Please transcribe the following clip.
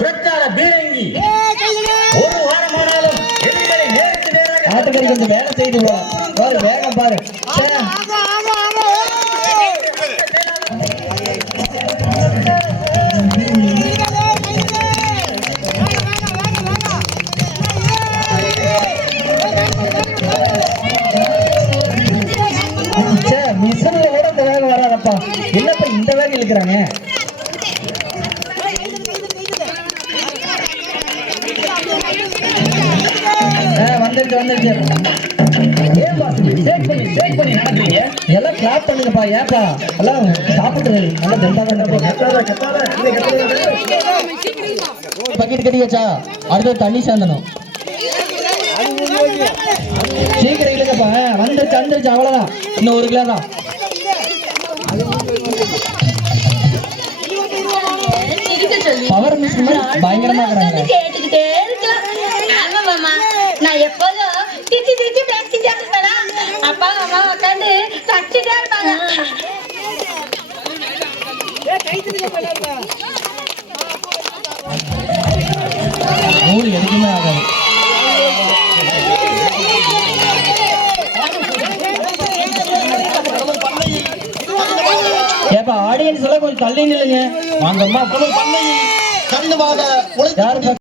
பிரச்சார பீரங்கி. ஒரு வாரமானாலும் எதிரிகளை நேருக்கு நேராக ஆட்டுக்கறி கொஞ்சம் வேலை செய்து. பாரு வேகம் பாரு. மிஷின்ல கூட இந்த வேகம் வராதப்பா. என்னப்பா இந்த வேகம் இழுக்கிறாங்க வந்துருச்சு வந்துருச்சு ஏன் பாஸ் ஷேக் பண்ணி ஷேக் பண்ணி நடக்கிறீங்க? எல்லாம் கிளாப் பண்ணுங்கப்பா ஏப்பா எல்லாம் சாப்பிட்டு நல்லா தெம்பா பக்கெட் கட்டி வச்சா அடுத்து தண்ணி சேர்ந்தணும் சீக்கிரம் இல்லைங்கப்பா வந்துருச்சு வந்துருச்சு அவ்வளவுதான். இன்னும் ஒரு கிலோ தான். பவர் பயங்கரமா இருக்கிறாங்க. நான் எப்போதும் திட்டி திட்டி பேசிட்டே இருப்பேனா அப்பா அம்மா உட்காந்து தட்டிட்டே இருப்பாங்க மூணு எதுக்குமே ஆகாது ஏப்பா ஆடியன்ஸ் எல்லாம் கொஞ்சம் தள்ளி நில்லுங்க வாங்கம்மா பண்ணை கடினமாக உழைத்து யாருப்பா